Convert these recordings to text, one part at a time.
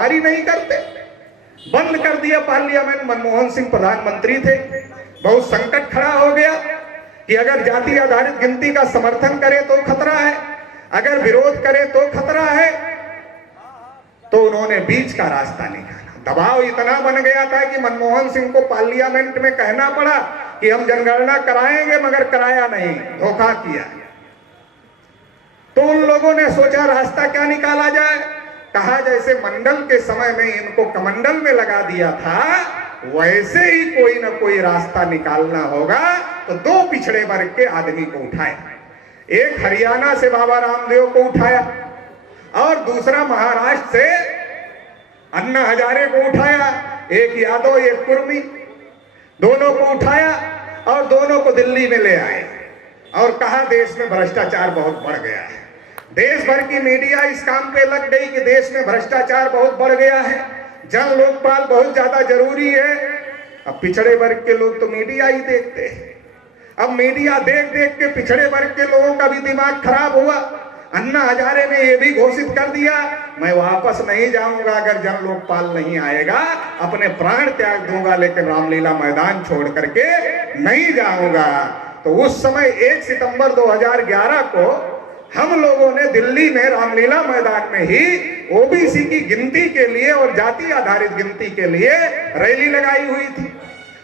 हमारी नहीं करते। बंद कर दिया पार्लियामेंट। मनमोहन सिंह प्रधानमंत्री थे, बहुत संकट खड़ा हो गया कि अगर जाति आधारित गिनती का समर्थन करे तो खतरा है, अगर विरोध करे तो खतरा है। तो उन्होंने बीच का रास्ता निकाला। दबाव इतना बन गया था कि मनमोहन सिंह को पार्लियामेंट में कहना पड़ा कि हम जनगणना कराएंगे, मगर कराया नहीं, धोखा किया। तो उन लोगों ने सोचा रास्ता क्या निकाला जाए। कहा जैसे मंडल के समय में इनको कमंडल में लगा दिया था, वैसे ही कोई ना कोई रास्ता निकालना होगा। तो दो पिछड़े वर्ग के आदमी को उठाया, एक हरियाणा से बाबा रामदेव को उठाया और दूसरा महाराष्ट्र से अन्ना हजारे को उठाया। एक यादव एक कुर्मी, दोनों को उठाया और दोनों को दिल्ली में ले आए और कहा देश में भ्रष्टाचार बहुत बढ़ गया है। देश भर की मीडिया इस काम पे लग गई कि देश में भ्रष्टाचार बहुत बढ़ गया है, जन लोकपाल बहुत ज्यादा जरूरी है। अब पिछड़े वर्ग के लोग तो मीडिया ही देखते हैं। अब मीडिया देख देख के पिछड़े वर्ग के लोगों का भी दिमाग खराब हुआ। अन्ना हजारे ने यह भी घोषित कर दिया, मैं वापस नहीं जाऊंगा अगर जन लोकपाल नहीं आएगा, अपने प्राण त्याग दूंगा लेकिन रामलीला मैदान छोड़ करके नहीं जाऊंगा। तो उस समय 1 सितंबर 2011 को हम लोगों ने दिल्ली में रामलीला मैदान में ही ओबीसी की गिनती के लिए और जाति आधारित गिनती के लिए रैली लगाई हुई थी।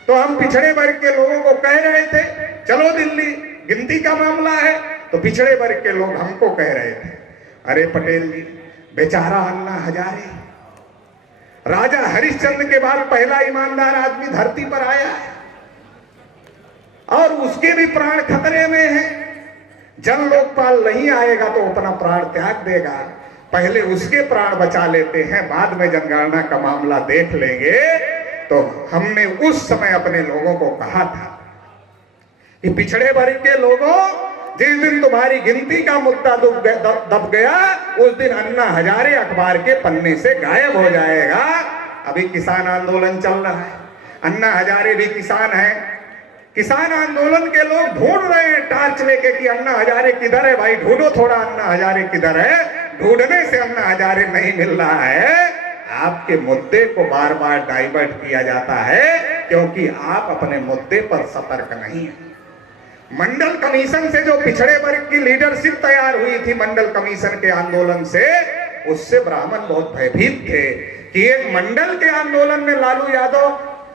तो हम पिछड़े वर्ग के लोगों को कह रहे थे चलो दिल्ली, गिनती का मामला है। तो पिछड़े वर्ग के लोग हमको कह रहे थे अरे पटेल जी, बेचारा अन्ना हजारे राजा हरिश्चंद्र के बाद पहला ईमानदार आदमी धरती पर आया है और उसके भी प्राण खतरे में हैं। जन लोकपाल नहीं आएगा तो अपना प्राण त्याग देगा, पहले उसके प्राण बचा लेते हैं, बाद में जनगणना का मामला देख लेंगे। तो हमने उस समय अपने लोगों को कहा था कि पिछड़े वर्ग के लोगों, जिस दिन तुम्हारी गिनती का मुद्दा दब गया उस दिन अन्ना हजारे अखबार के पन्ने से गायब हो जाएगा। अभी किसान आंदोलन चल रहा है, अन्ना हजारे भी किसान हैं। किसान आंदोलन के लोग ढूंढ रहे हैं टार्च लेके कि अन्ना हजारे किधर है, भाई ढूंढो थोड़ा अन्ना हजारे किधर है। ढूंढने से अन्ना हजारे नहीं मिल रहा है, आपके मुद्दे को बार बार डाइवर्ट किया जाता है क्योंकि आप अपने मुद्दे पर सतर्क नहीं हैं। मंडल कमीशन से जो पिछड़े वर्ग की लीडरशिप तैयार हुई थी, मंडल कमीशन के आंदोलन से, उससे ब्राह्मण बहुत भयभीत थे कि एक मंडल के आंदोलन में लालू यादव,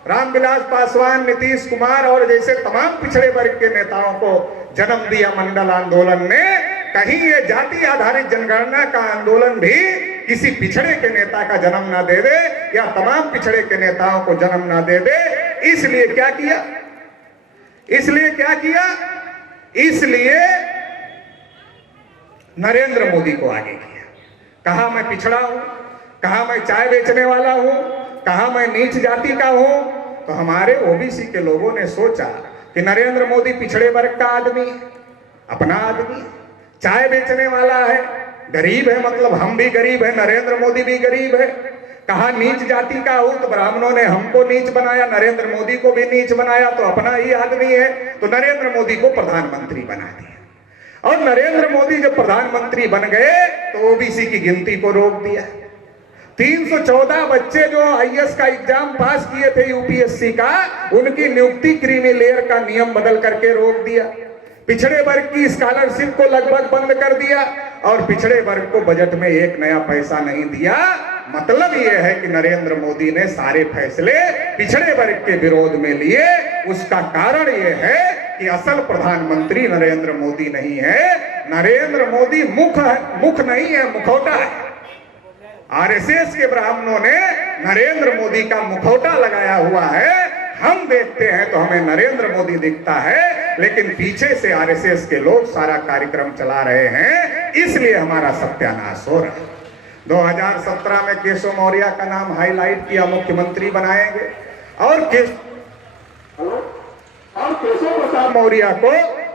रामविलास पासवान, नीतीश कुमार और जैसे तमाम पिछड़े वर्ग के नेताओं को जन्म दिया मंडल आंदोलन ने। कहीं ये जाति आधारित जनगणना का आंदोलन भी किसी पिछड़े के नेता का जन्म ना दे दे या तमाम पिछड़े के नेताओं को जन्म ना दे दे। इसलिए क्या किया, इसलिए नरेंद्र मोदी को आगे किया। कहा मैं पिछड़ा हूं, कहा मैं चाय बेचने वाला हूं, कहा मैं नीच जाति का हूं। तो हमारे ओबीसी के लोगों ने सोचा कि नरेंद्र मोदी पिछड़े वर्ग का आदमी, अपना आदमी, चाय बेचने वाला है, गरीब है, मतलब हम भी गरीब है, नरेंद्र मोदी भी गरीब है। कहा नीच जाति का हूं तो ब्राह्मणों ने हमको नीच बनाया, नरेंद्र मोदी को भी नीच बनाया, तो अपना ही आदमी है। तो नरेंद्र मोदी को प्रधानमंत्री बना दिया और नरेंद्र मोदी जब प्रधानमंत्री बन गए तो ओबीसी की गिनती को रोक दिया। 314 बच्चे जो आईएएस का एग्जाम पास किए थे यूपीएससी का, उनकी नियुक्ति क्रीमी लेयर का नियम बदल करके रोक दिया। पिछड़े वर्ग की स्कॉलरशिप को लगभग बंद कर दिया और पिछड़े वर्ग को बजट में एक नया पैसा नहीं दिया। मतलब यह है कि नरेंद्र मोदी ने सारे फैसले पिछड़े वर्ग के विरोध में लिए। उसका कारण यह है कि असल प्रधानमंत्री नरेंद्र मोदी नहीं है, नरेंद्र मोदी मुख नहीं है, मुखौटा है। आरएसएस के ब्राह्मणों ने नरेंद्र मोदी का मुखौटा लगाया हुआ है। हम देखते हैं तो हमें नरेंद्र मोदी दिखता है, लेकिन पीछे से आरएसएस के लोग सारा कार्यक्रम चला रहे हैं, इसलिए हमारा सत्यानाश हो रहा है। 2017 में केशव मौर्य का नाम हाईलाइट किया, मुख्यमंत्री बनाएंगे और केशव प्रसाद मौर्य को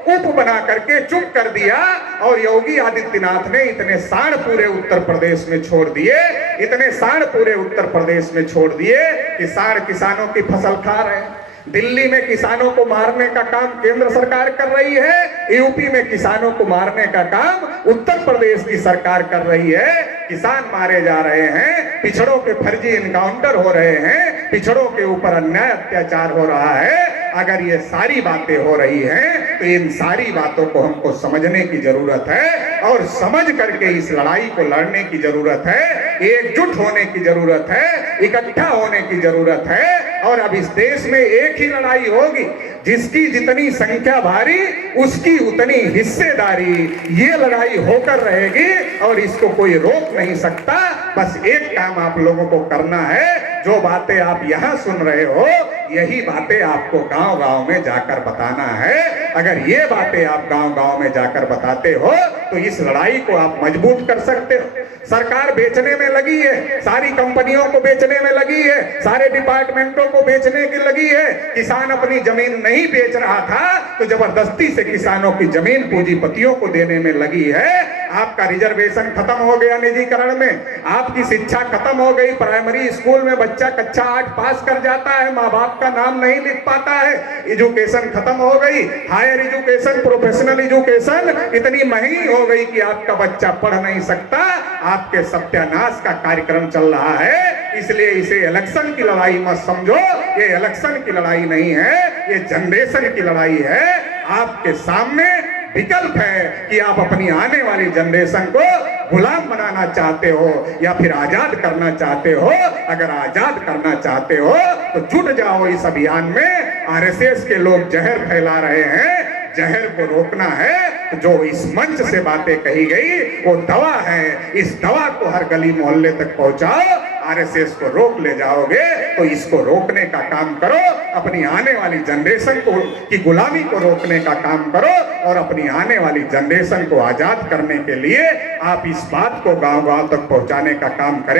उप बना करके चुप कर दिया। और योगी आदित्यनाथ ने इतने सांड पूरे उत्तर प्रदेश में छोड़ दिए, इतने सांड पूरे उत्तर प्रदेश में छोड़ दिए कि सांड किसानों की फसल खा रहे हैं। दिल्ली में किसानों को मारने का काम केंद्र सरकार कर रही है, यूपी में किसानों को मारने का काम उत्तर प्रदेश की सरकार कर रही है। किसान मारे जा रहे हैं, पिछड़ों के फर्जी इनकाउंटर हो रहे हैं, पिछड़ों के ऊपर अन्याय अत्याचार हो रहा है, अगर ये सारी बातें हो रही हैं तो इन सारी बातों को हमको समझने की जरूरत है और समझ करके इस लड़ाई को लड़ने की जरूरत है, एकजुट होने की जरूरत है, इकट्ठा होने की जरूरत है। और अब इस देश में एक ही लड़ाई होगी, जिसकी जितनी संख्या भारी उसकी उतनी हिस्सेदारी, ये लड़ाई होकर रहेगी और इसको कोई रोक नहीं सकता। बस एक काम आप लोगों को करना है, जो बातें आप यहाँ सुन रहे हो यही बातें आपको गांव-गांव में जाकर बताना है। अगर ये बातें आप गांव-गांव में जाकर बताते हो तो इस लड़ाई को आप मजबूत कर सकते हो। सरकार बेचने में लगी है, सारी कंपनियों को बेचने में लगी है, सारे डिपार्टमेंटों को बेचने की लगी है। किसान अपनी जमीन नहीं बेच रहा था तो जबरदस्ती से किसानों की जमीन पूंजीपतियों को देने में लगी है। आपका रिजर्वेशन खत्म हो गया निजीकरण में, आपकी शिक्षा खत्म हो गई। प्राइमरी स्कूल में बच्चा कक्षा 8 पास कर जाता है, माँ बाप का नाम नहीं लिख पाता है। एजुकेशन खत्म हो गई, हायर एजुकेशन, प्रोफेशनल एजुकेशन इतनी महंगी हो गई कि आपका बच्चा पढ़ नहीं सकता। आपके सत्यानाश का कार्यक्रम चल रहा है, इसलिए इसे इलेक्शन की लड़ाई मत समझो। ये इलेक्शन की लड़ाई नहीं है, ये जनरेशन की लड़ाई है। आपके सामने विकल्प है कि आप अपनी आने वाली जनरेशन को गुलाम बनाना चाहते हो या फिर आजाद करना चाहते हो। अगर आजाद करना चाहते हो तो जुट जाओ इस अभियान में। आरएसएस के लोग जहर फैला रहे हैं, जहर को रोकना है। जो इस मंच से बातें कही गई वो दवा है, इस दवा को हर गली मोहल्ले तक पहुंचाओ। आरएसएस को रोक ले जाओगे तो इसको रोकने का काम करो, अपनी आने वाली जनरेशन को की गुलामी को रोकने का काम करो और अपनी आने वाली जनरेशन को आजाद करने के लिए आप इस बात को गांव-गांव तक पहुंचाने का काम करें।